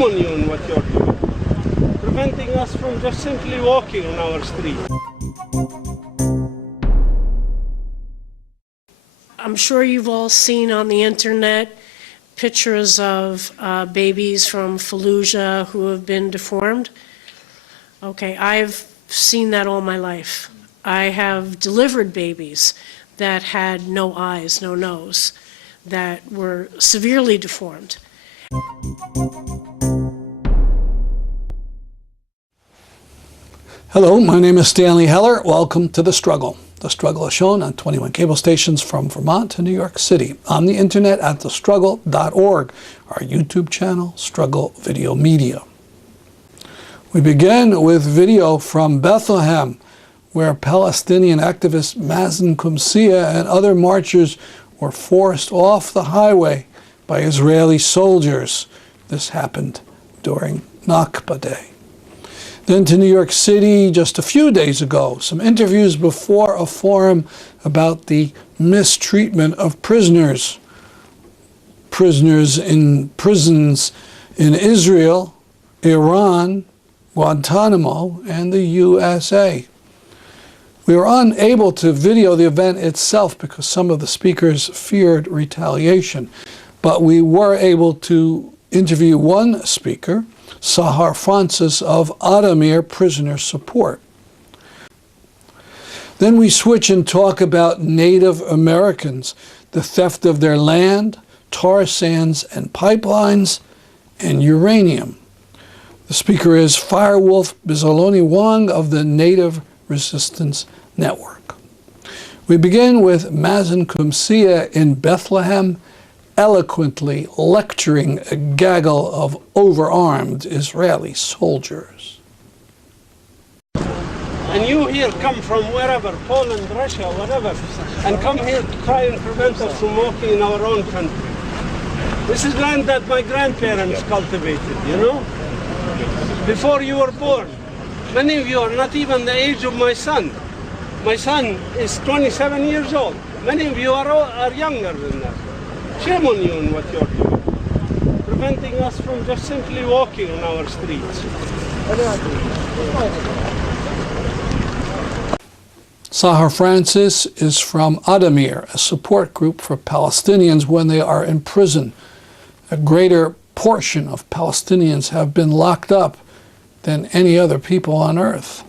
Shame on you in what you're doing, preventing us from just simply walking on our street. I'm sure you've all seen on the internet pictures of babies from Fallujah who have been deformed. Okay, I've seen that all my life. I have delivered babies that had no eyes, no nose, that were severely deformed. Hello, my name is Stanley Heller. Welcome to The Struggle. The Struggle is shown on 21 cable stations from Vermont to New York City, on the internet at thestruggle.org, our YouTube channel, Struggle Video Media. We begin with video from Bethlehem, where Palestinian activist Mazin Qumsiyeh and other marchers were forced off the highway by Israeli soldiers. This happened during Nakba Day. Then to New York City just a few days ago, some interviews before a forum about the mistreatment of prisoners. Prisoners in prisons in Israel, Iran, Guantanamo, and the USA. We were unable to video the event itself because some of the speakers feared retaliation, but we were able to interview one speaker, Sahar Francis of Addameer Prisoner Support. Then we switch and talk about Native Americans, the theft of their land, tar sands and pipelines, and uranium. The speaker is Firewolf Bizahaloni-Wong of the Native Resistance Network. We begin with Mazin Qumsiyeh in Bethlehem, eloquently lecturing a gaggle of overarmed Israeli soldiers. And you here come from wherever, Poland, Russia, whatever, and come here to try and prevent us from walking in our own country. This is land that my grandparents cultivated, you know? Before you were born. Many of you are not even the age of my son. My son is 27 years old. Many of you are younger than that. Shame on you in what you're doing, preventing us from just simply walking on our streets. Sahar Francis is from Addameer, a support group for Palestinians when they are in prison. A greater portion of Palestinians have been locked up than any other people on earth.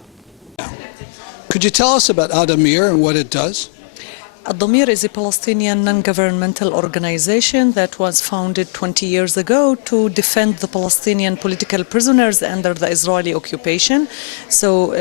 Could you tell us about Addameer and what it does? Addameer is a Palestinian non-governmental organization that was founded 20 years ago to defend the Palestinian political prisoners under the Israeli occupation. So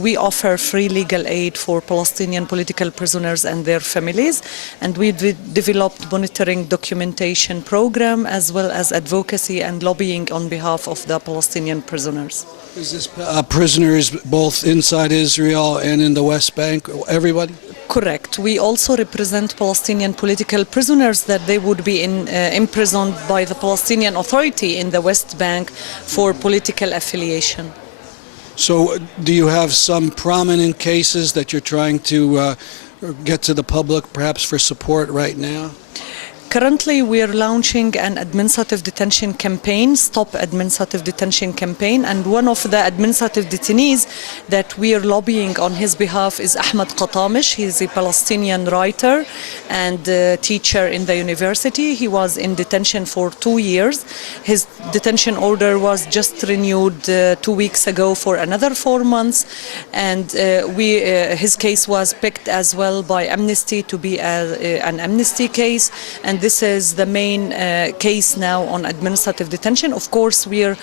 we offer free legal aid for Palestinian political prisoners and their families. And we developed monitoring documentation program as well as advocacy and lobbying on behalf of the Palestinian prisoners. Is this prisoners both inside Israel and in the West Bank, everybody? Correct. We also represent Palestinian political prisoners that they would be imprisoned by the Palestinian Authority in the West Bank for political affiliation. So do you have some prominent cases that you're trying to get to the public, perhaps for support right now? Currently, we are launching an administrative detention campaign, Stop Administrative Detention campaign, and one of the administrative detainees that we are lobbying on his behalf is Ahmed Qatamish. He is a Palestinian writer and teacher in the university. He was in detention for 2 years. His detention order was just renewed 2 weeks ago for another 4 months, and his case was picked as well by Amnesty to be an amnesty case, and this is the main case now on administrative detention. Of course, we are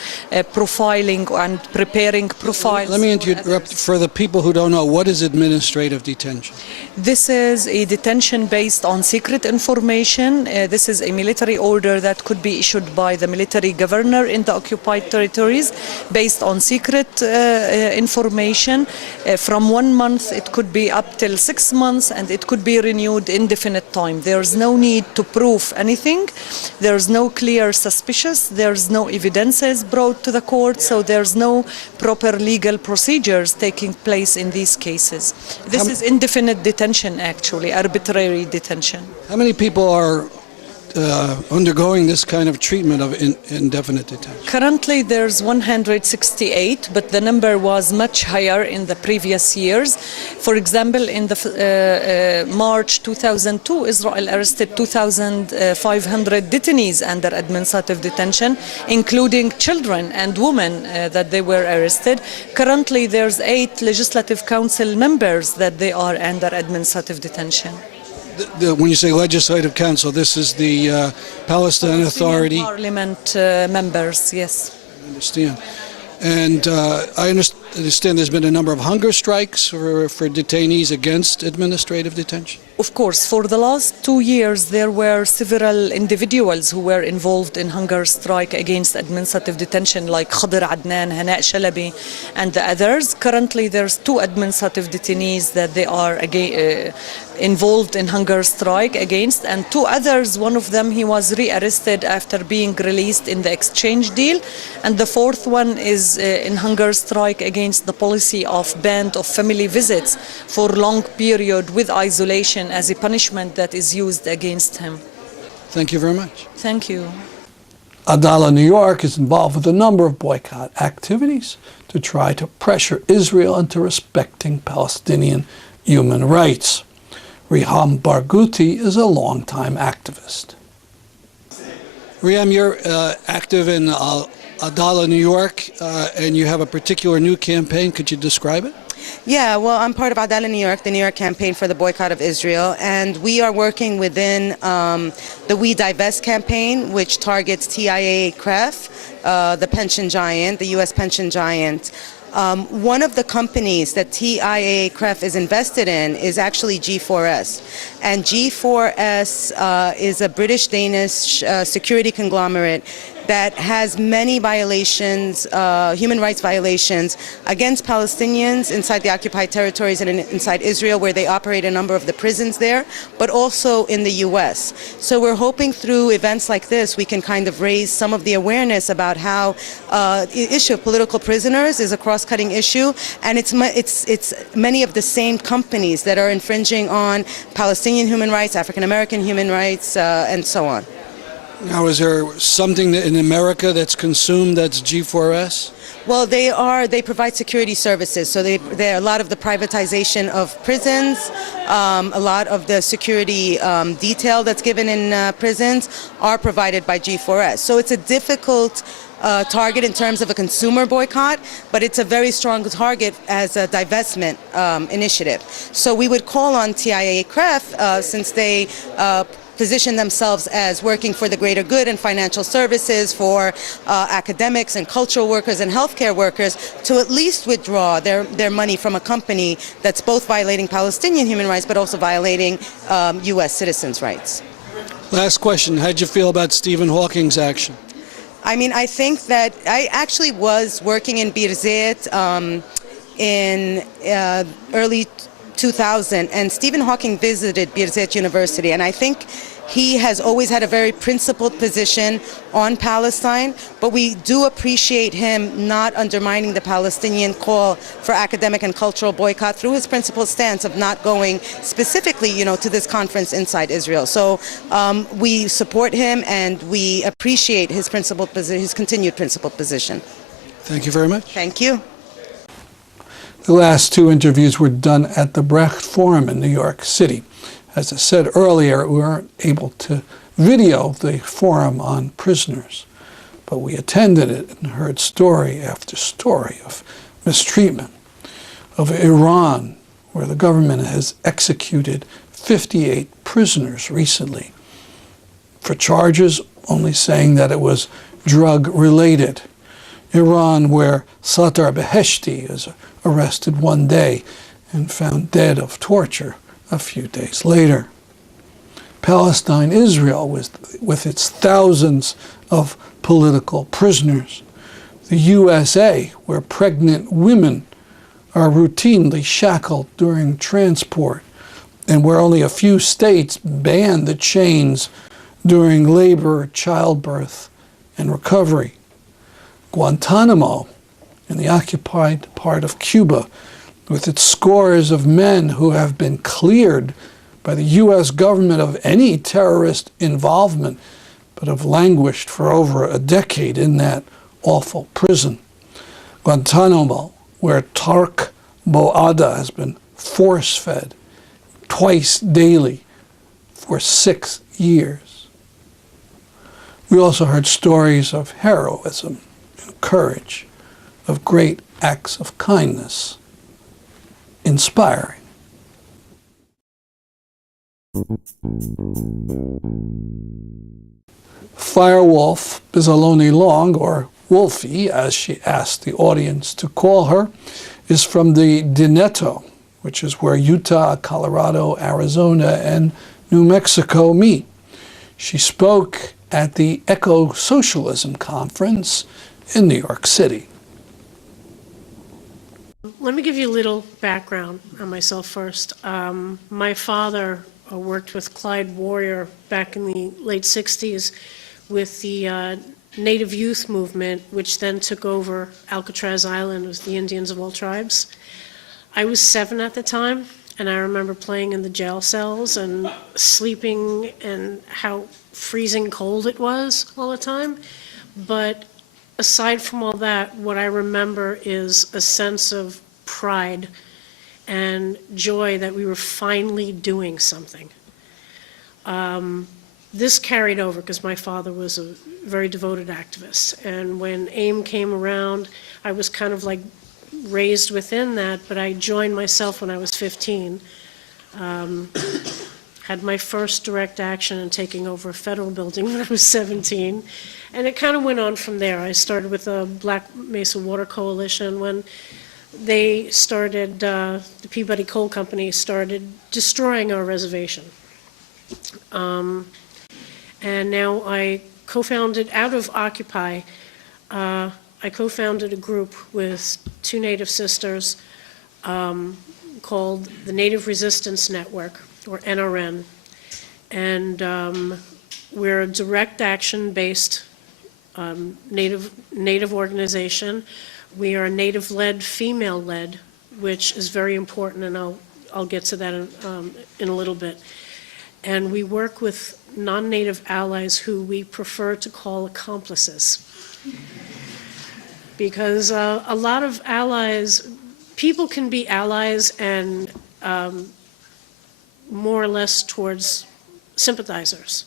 profiling and preparing profiles. Let me interrupt. For the people who don't know, what is administrative detention? This is a detention based on secret information. This is a military order that could be issued by the military governor in the occupied territories based on secret information. From 1 month, it could be up till 6 months, and it could be renewed indefinite time. There's no need to prove anything. There's no clear suspicious. There's no evidences brought to the court, so there's no proper legal procedures taking place in these cases. This is indefinite detention, actually, arbitrary detention. How many people are undergoing this kind of treatment of indefinite detention? Currently, there's 168, but the number was much higher in the previous years. For example, in the March 2002, Israel arrested 2,500 detainees under administrative detention, including children and women that they were arrested. Currently, there's 8 legislative council members that they are under administrative detention. When you say legislative council, this is the Palestine Authority? Parliament members, yes. I understand. And I understand there's been a number of hunger strikes for detainees against administrative detention? Of course, for the last 2 years, there were several individuals who were involved in hunger strike against administrative detention, like Khadir Adnan, Hana Shalabi, and the others. Currently, there's 2 administrative detainees that they are involved in hunger strike against, and 2 others, one of them, he was rearrested after being released in the exchange deal, and the 4th one is in hunger strike against the policy of ban of family visits for long period with isolation as a punishment that is used against him. Thank you very much. Thank you. Adalah-New York is involved with a number of boycott activities to try to pressure Israel into respecting Palestinian human rights. Riham Barghouti is a longtime activist. Riham, you're active in Adalah-New York, and you have a particular new campaign. Could you describe it? Yeah, well, I'm part of Adalah-New York, the New York campaign for the boycott of Israel, and we are working within the We Divest campaign, which targets TIAA-CREF, the pension giant, the U.S. pension giant. One of the companies that TIAA-CREF is invested in is actually G4S. And G4S is a British-Danish security conglomerate that has many violations, human rights violations against Palestinians inside the occupied territories and inside Israel, where they operate a number of the prisons there, but also in the U.S. So we're hoping through events like this, we can kind of raise some of the awareness about how the issue of political prisoners is a cross-cutting issue, and it's many of the same companies that are infringing on Palestinian human rights, African-American human rights, and so on. Now, is there something in America that's consumed that's G4S? Well, they provide security services. So there are a lot of the privatization of prisons, a lot of the security detail that's given in prisons are provided by G4S. So it's a difficult target in terms of a consumer boycott, but it's a very strong target as a divestment initiative. So we would call on TIAA-CREF, since they position themselves as working for the greater good and financial services for academics and cultural workers and healthcare workers, to at least withdraw their money from a company that's both violating Palestinian human rights but also violating U.S. citizens' rights. Last question. How'd you feel about Stephen Hawking's action? I mean, I think that I actually was working in Birzeit in early 2000, and Stephen Hawking visited Birzeit University, and I think he has always had a very principled position on Palestine, but we do appreciate him not undermining the Palestinian call for academic and cultural boycott through his principled stance of not going specifically, to this conference inside Israel. So we support him and we appreciate his continued principled position. Thank you very much. Thank you. The last 2 interviews were done at the Brecht Forum in New York City. As I said earlier, we weren't able to video the forum on prisoners, but we attended it and heard story after story of mistreatment, of Iran, where the government has executed 58 prisoners recently for charges only saying that it was drug-related. Iran, where Sattar Beheshti is arrested one day and found dead of torture a few days later. Palestine, Israel, with its thousands of political prisoners. The USA, where pregnant women are routinely shackled during transport, and where only a few states ban the chains during labor, childbirth, and recovery. Guantanamo, in the occupied part of Cuba, with its scores of men who have been cleared by the U.S. government of any terrorist involvement, but have languished for over a decade in that awful prison. Guantanamo, where Tarek Boada has been force-fed twice daily for 6 years. We also heard stories of heroism and courage, of great acts of kindness. Inspiring. Firewolf Bizahaloni-Wong, or Wolfie, as she asked the audience to call her, is from the Diné, which is where Utah, Colorado, Arizona, and New Mexico meet. She spoke at the Eco-Socialism Conference in New York City. Let me give you a little background on myself first. My father worked with Clyde Warrior back in the late 60s with the Native Youth Movement, which then took over Alcatraz Island with the Indians of all tribes. I was 7 at the time, and I remember playing in the jail cells and sleeping and how freezing cold it was all the time. But aside from all that, what I remember is a sense of pride and joy that we were finally doing something. This carried over because my father was a very devoted activist. And when AIM came around, I was kind of like raised within that, but I joined myself when I was 15. Had my first direct action in taking over a federal building when I was 17. And it kind of went on from there. I started with the Black Mesa Water Coalition when they started, the Peabody Coal Company started destroying our reservation. And now I co-founded, out of Occupy, I co-founded a group with 2 Native sisters called the Native Resistance Network, or NRN. And we're a direct action-based Native organization. We are Native-led, female-led, which is very important, and I'll get to that in a little bit. And we work with non-Native allies who we prefer to call accomplices. Because a lot of allies, people can be allies and more or less towards sympathizers.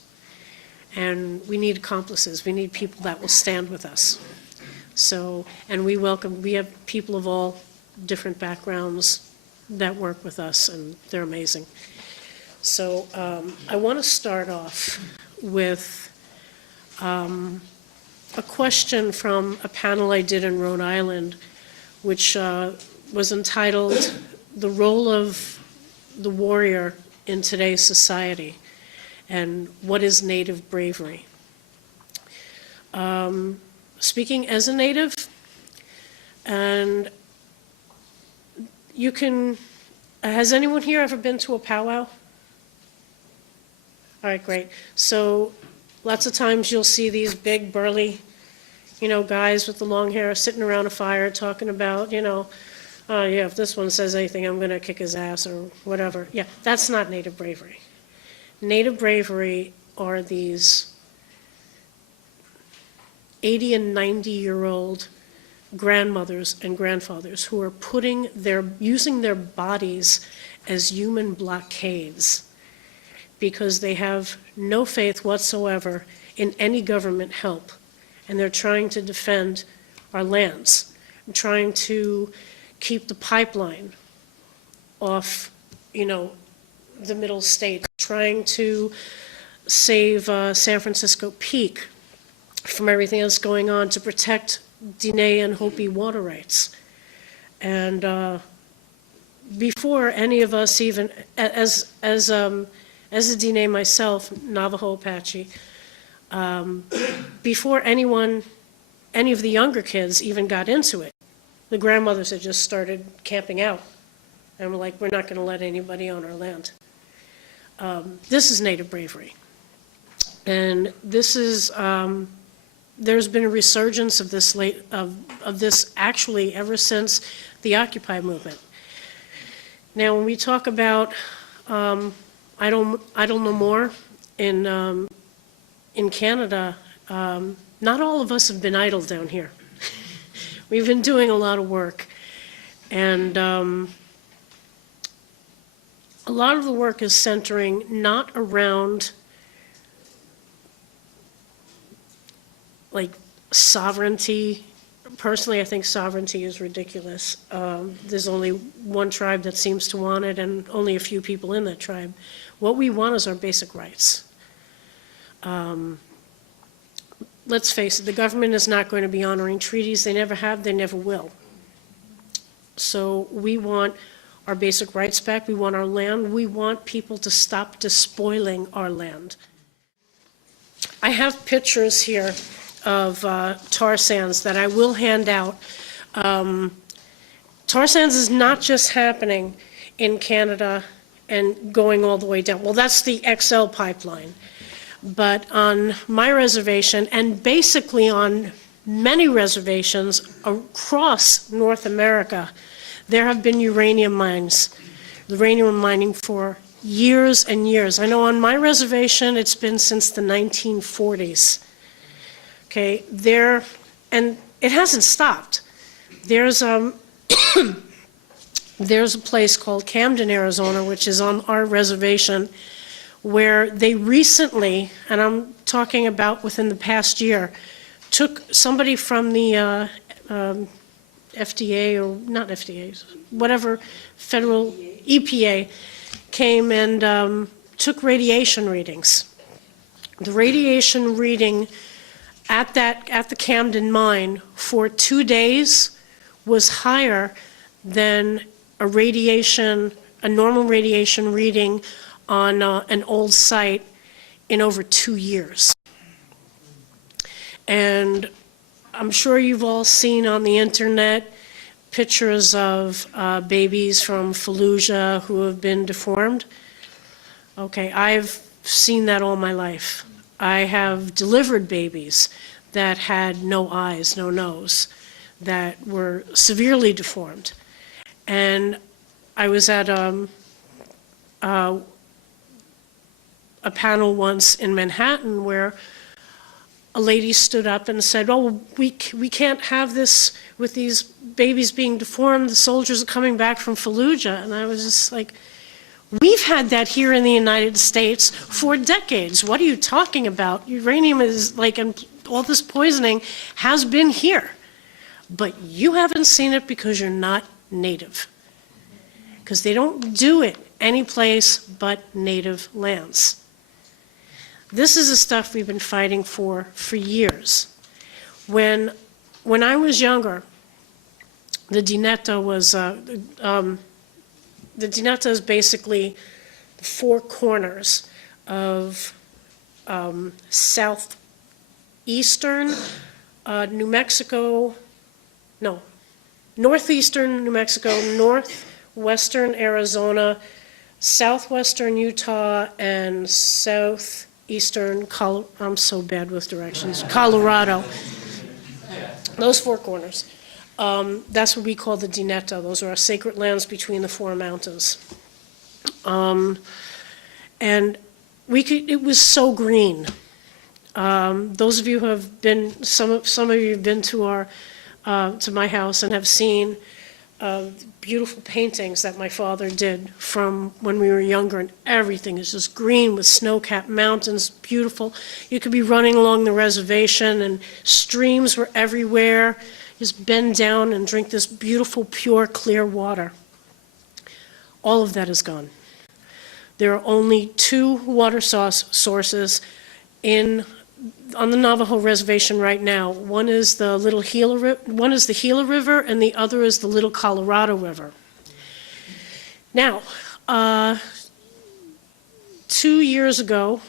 And we need accomplices. We need people that will stand with us. So, and we have people of all different backgrounds that work with us, and they're amazing. So I want to start off with a question from a panel I did in Rhode Island, which was entitled, "The Role of the Warrior in Today's Society, and What is Native Bravery?" Speaking as a Native, and you can, has anyone here ever been to a powwow? All right, great. So lots of times you'll see these big burly, guys with the long hair sitting around a fire talking about, oh yeah, if this one says anything, I'm going to kick his ass or whatever. Yeah, that's not Native bravery. Native bravery are these 80 and 90-year-old grandmothers and grandfathers who are using their bodies as human blockades because they have no faith whatsoever in any government help. And they're trying to defend our lands, trying to keep the pipeline off, the middle state, trying to save San Francisco Peak from everything that's going on, to protect Diné and Hopi water rights. And before any of us even, as a Diné myself, Navajo Apache, before any of the younger kids even got into it, the grandmothers had just started camping out. And we're like, we're not going to let anybody on our land. This is Native bravery. And this is, there's been a resurgence of this of this actually ever since the Occupy movement. Now, when we talk about I don't know more. In Canada, not all of us have been idle down here. We've been doing a lot of work. And a lot of the work is centering not around like sovereignty. Personally, I think sovereignty is ridiculous. There's only one tribe that seems to want it and only a few people in that tribe. What we want is our basic rights. Let's face it, the government is not going to be honoring treaties. They never have, they never will. So we want our basic rights back. We want our land. We want people to stop despoiling our land. I have pictures here of tar sands that I will hand out. Tar sands is not just happening in Canada and going all the way down. Well, that's the XL pipeline. But on my reservation, and basically on many reservations across North America, there have been uranium mines, uranium mining for years and years. I know on my reservation, it's been since the 1940s. Okay, and it hasn't stopped. There's there's a place called Camden, Arizona, which is on our reservation, where they recently, and I'm talking about within the past year, took somebody from the FDA, or not FDA, whatever, federal EPA, came and took radiation readings. The radiation reading at the Camden mine for 2 days was higher than a normal radiation reading on an old site in over 2 years. And I'm sure you've all seen on the internet pictures of babies from Fallujah who have been deformed. Okay, I've seen that all my life. I have delivered babies that had no eyes, no nose, that were severely deformed. And I was at a panel once in Manhattan where a lady stood up and said, "Oh, we can't have this with these babies being deformed. The soldiers are coming back from Fallujah." And I was just like, we've had that here in the United States for decades. What are you talking about? Uranium is like, and all this poisoning has been here. But you haven't seen it because you're not native. Because they don't do it any place but native lands. This is the stuff we've been fighting for years. When I was younger, the Diné was, the Diné is basically the four corners of southeastern New Mexico, no, northeastern New Mexico, northwestern Arizona, southwestern Utah, and southeastern, I'm so bad with directions, Colorado. Those four corners. That's what we call the Diné. Those are our sacred lands between the four mountains. And it was so green. Those of you who have been, some of you have been to my house and have seen beautiful paintings that my father did from when we were younger, and everything is just green with snow-capped mountains, beautiful. You could be running along the reservation and streams were everywhere. Just bend down and drink this beautiful, pure, clear water. All of that is gone. There are only two water sources on the Navajo reservation right now. One is the Gila River, and the other is the Little Colorado River. Now, 2 years ago,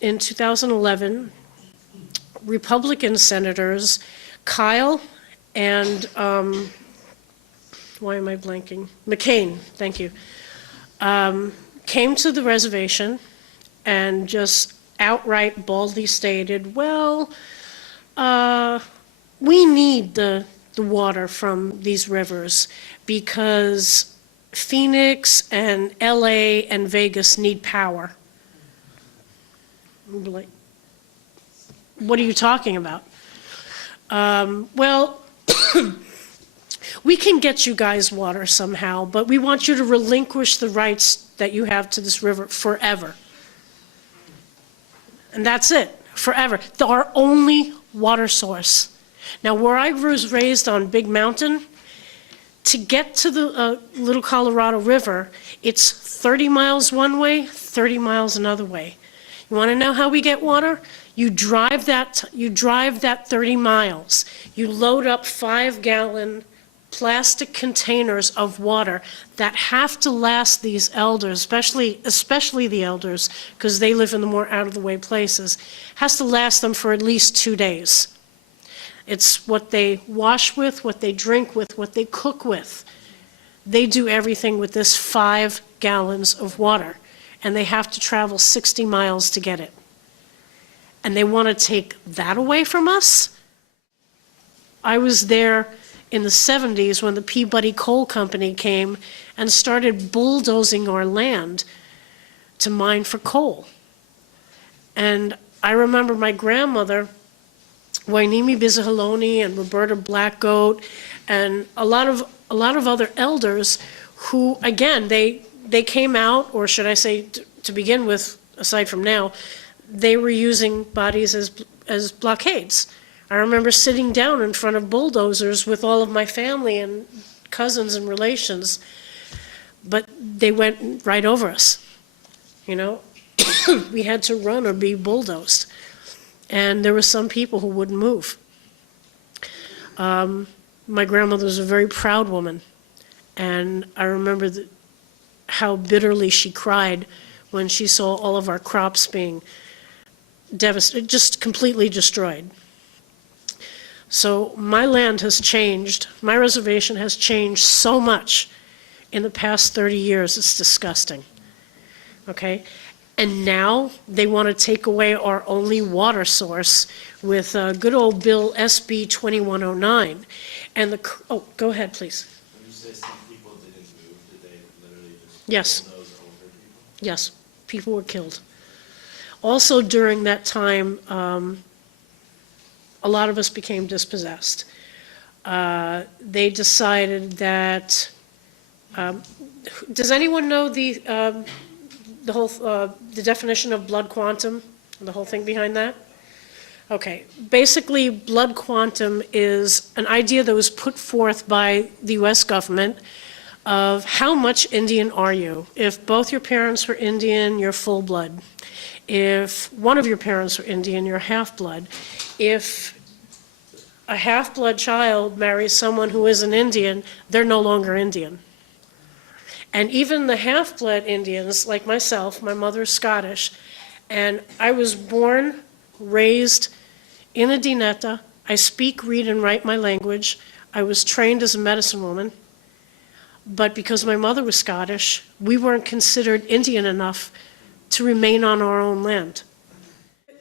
in 2011, Republican senators Kyle and why am I blanking? McCain, thank you, came to the reservation and just outright baldly stated, well, we need the water from these rivers because Phoenix and LA and Vegas need power. I'm like, what are you talking about? Well, we can get you guys water somehow, but we want you to relinquish the rights that you have to this river forever. And that's it, forever. Our only water source. Now, where I was raised on Big Mountain, to get to the Little Colorado River, it's 30 miles one way, 30 miles another way. You want to know how we get water? You drive that 30 miles. You load up 5-gallon plastic containers of water that have to last these elders, especially the elders, because they live in the more out-of-the-way places, has to last them for at least 2 days. It's what they wash with, what they drink with, what they cook with. They do everything with this 5 gallons of water, and they have to travel 60 miles to get it. And they want to take that away from us? I was there in the 70s when the Peabody Coal Company came and started bulldozing our land to mine for coal. And I remember my grandmother, Wainimi Bizahaloni and Roberta Blackgoat, and a lot of other elders who, again, they came out, or should I say, to begin with, aside from now, they were using bodies as blockades. I remember sitting down in front of bulldozers with all of my family and cousins and relations, but they went right over us, you know. We had to run or be bulldozed. And there were some people who wouldn't move. My grandmother was a very proud woman, and I remember how bitterly she cried when she saw all of our crops being devastated, just completely destroyed. So my land has changed. My reservation has changed so much in the past 30 years, it's disgusting. Okay? And now they want to take away our only water source with good old Bill SB 2109. And go ahead, please. When you say some people didn't move, did they literally just Yes. bulldoze over people? Yes, people were killed. Also during that time, a lot of us became dispossessed. They decided that, does anyone know the definition of blood quantum, the whole thing behind that? Okay, basically blood quantum is an idea that was put forth by the US government of how much Indian are you. If both your parents were Indian, you're full blood. If one of your parents were Indian, you're half blood. If a half blood child marries someone who is an Indian, they're no longer Indian. And even the half-blood Indians, like myself, my mother's Scottish, and I was born, raised in a Diné. I speak, read, and write my language. I was trained as a medicine woman. But because my mother was Scottish, we weren't considered Indian enough to remain on our own land.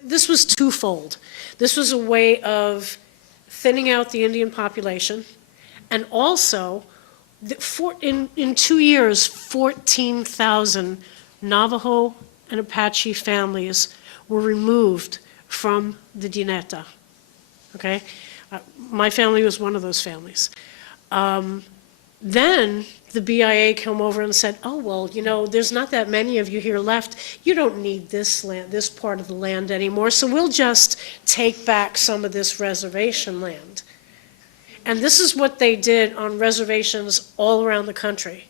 This was twofold. This was a way of thinning out the Indian population, and also, in 2 years, 14,000 Navajo and Apache families were removed from the Diné. Okay? My family was one of those families. Then the BIA came over and said, oh, well, you know, there's not that many of you here left. You don't need this land, this part of the land anymore, so we'll just take back some of this reservation land. And this is what they did on reservations all around the country.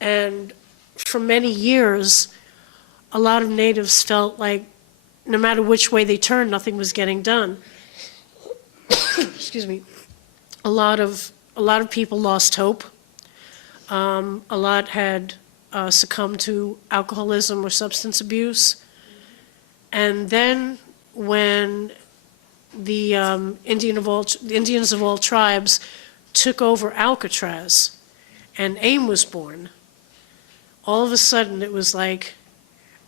And for many years, a lot of natives felt like no matter which way they turned, nothing was getting done. Excuse me. A lot of people lost hope. A lot had succumbed to alcoholism or substance abuse. And then when the Indians of all tribes took over Alcatraz and AIM was born, all of a sudden it was like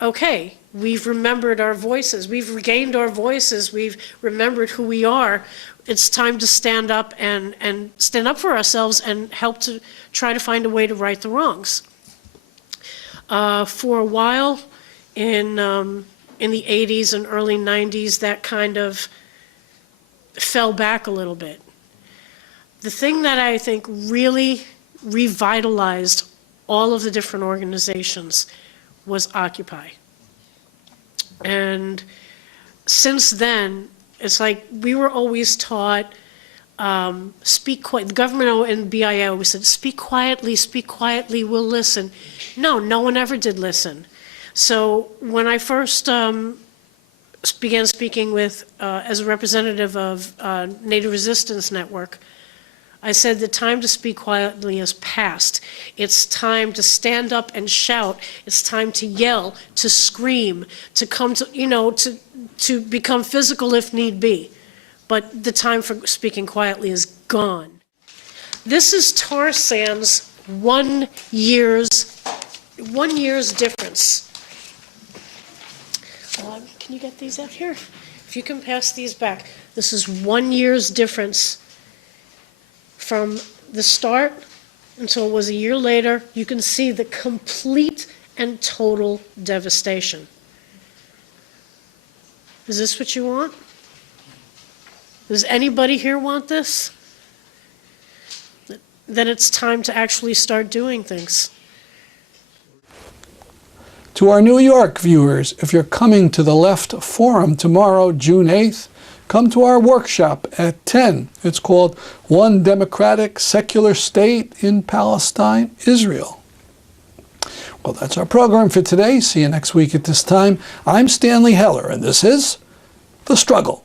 okay, we've remembered our voices, we've regained our voices, we've remembered who we are. It's time to stand up and stand up for ourselves and help to try to find a way to right the wrongs. For a while in the 80s and early 90s, that kind of fell back a little bit. The thing that I think really revitalized all of the different organizations was Occupy. And since then, it's like we were always taught, speak quiet. The government and BIA always said, speak quietly, we'll listen. No one ever did listen. So when I first began speaking with, as a representative of Native Resistance Network, I said the time to speak quietly is past. It's time to stand up and shout. It's time to yell, to scream, to come to, to become physical if need be. But the time for speaking quietly is gone. This is tar sands 1 year's difference. Can you get these out here? If you can pass these back. This is 1 year's difference from the start until it was a year later. You can see the complete and total devastation. Is this what you want? Does anybody here want this? Then it's time to actually start doing things. To our New York viewers, if you're coming to the Left Forum tomorrow, June 8th, come to our workshop at 10. It's called One Democratic Secular State in Palestine, Israel. Well, that's our program for today. See you next week at this time. I'm Stanley Heller, and this is The Struggle.